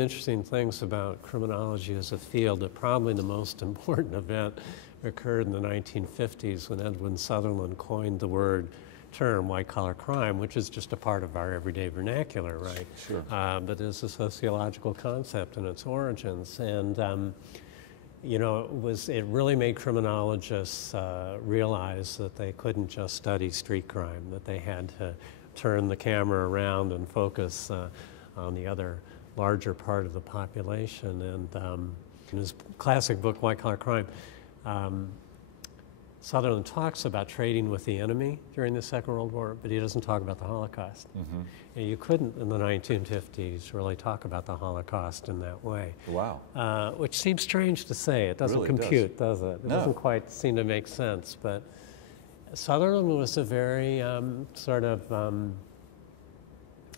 the interesting things about criminology as a field, that probably the most important event occurred in the 1950s when Edwin Sutherland coined the term white-collar crime, which is just a part of our everyday vernacular, right? Sure. But it's a sociological concept in its origins. And you know, it really made criminologists realize that they couldn't just study street crime, that they had to turn the camera around and focus on the other larger part of the population. And in his classic book, White-Collar Crime, Sutherland talks about trading with the enemy during the Second World War, but he doesn't talk about the Holocaust. Mm-hmm. And you couldn't, in the 1950s, really talk about the Holocaust in that way. Wow. Which seems strange to say. It doesn't really compute, does it? It No. doesn't quite seem to make sense. But Sutherland was a very sort of,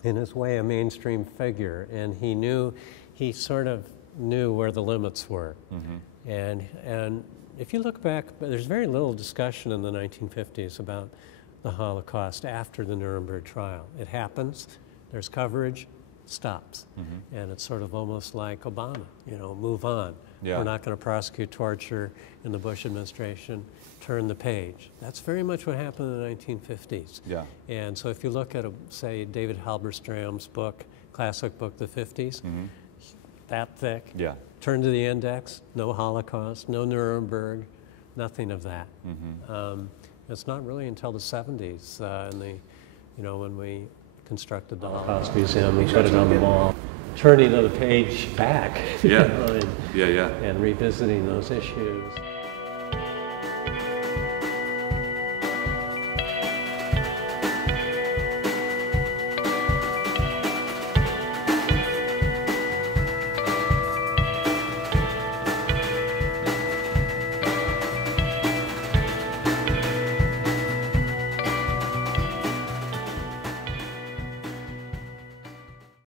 in his way, a mainstream figure, and he sort of knew where the limits were. Mm-hmm. And if you look back, there's very little discussion in the 1950s about the Holocaust after the Nuremberg trial. It happens, there's coverage, stops. Mm-hmm. And it's sort of almost like Obama, you know, move on. Yeah. We're not going to prosecute torture in the Bush administration, turn the page. That's very much what happened in the 1950s. Yeah. And so if you look at, say, David Halberstam's book, classic book, The 50s, mm-hmm. that thick. Yeah. Turn to the index, no Holocaust, no Nuremberg, nothing of that. Mm-hmm. It's not really until the 70s, when we constructed the Holocaust Museum, we put it on the wall, turning the page back, yeah. and revisiting those issues.